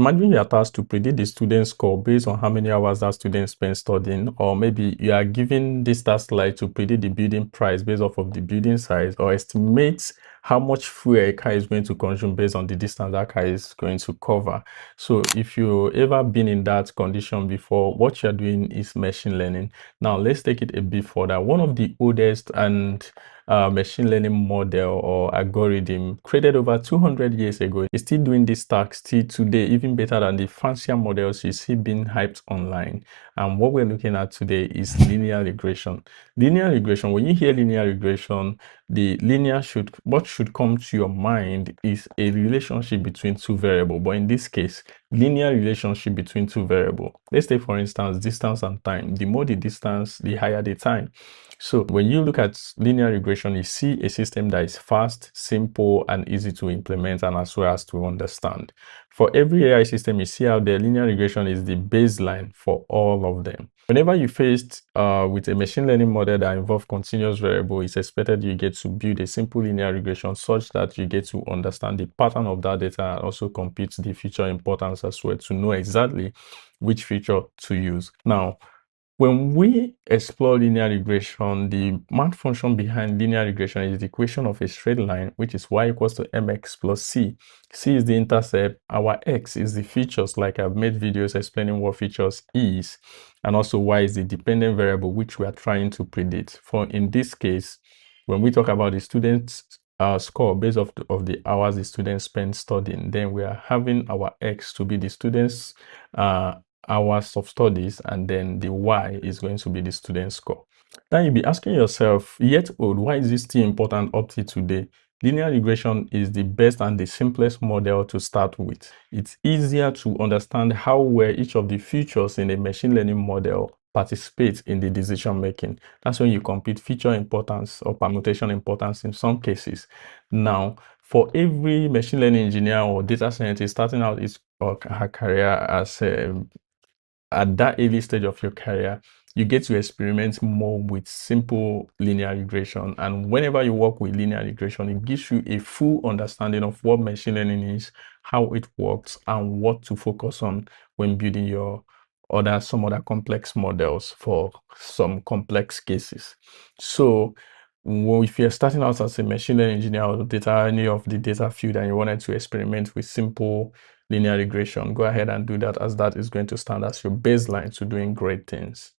Imagine you are tasked to predict the student's score based on how many hours that student spent studying, or maybe you are given this task like to predict the building price based off of the building size, or estimate how much fuel a car is going to consume based on the distance that car is going to cover. So if you've ever been in that condition before, what you're doing is machine learning. Now let's take it a bit further. One of the oldest and machine learning model or algorithm created over 200 years ago is still doing this task still today, even better than the fancier models you see being hyped online. And what we're looking at today is linear regression. Linear regression, when you hear linear regression, what should come to your mind is a relationship between two variables. But in this case, linear relationship between two variables. Let's take, for instance, distance and time. The more the distance, the higher the time. So when you look at linear regression, you see a system that is fast, simple, and easy to implement and as well as to understand. For every AI system you see out there, linear regression is the baseline for all of them. Whenever you faced with a machine learning model that involves continuous variable, it's expected you get to build a simple linear regression such that you get to understand the pattern of that data and also compute the feature importance as well to know exactly which feature to use. Now, when we explore linear regression, the math function behind linear regression is the equation of a straight line, which is y equals to mx plus c. C is the intercept, our x is the features, like I've made videos explaining what features is, and also y is the dependent variable which we are trying to predict. For in this case, when we talk about the student's score based off of the hours the student spent studying, then we are having our x to be the student's hours of studies, and then the y is going to be the student score. Then you'll be asking yourself, yet old, why is this still important up to today? Linear regression is the best and the simplest model to start with. It's easier to understand how well each of the features in a machine learning model participates in the decision making. That's when you compute feature importance or permutation importance in some cases. Now, for every machine learning engineer or data scientist starting out his or her career as at that early stage of your career, you get to experiment more with simple linear regression. And whenever you work with linear regression, it gives you a full understanding of what machine learning is, how it works, and what to focus on when building your some other complex models for some complex cases. So if you're starting out as a machine learning engineer or any of the data field, and you wanted to experiment with simple linear regression, go ahead and do that, as that is going to stand as your baseline to doing great things.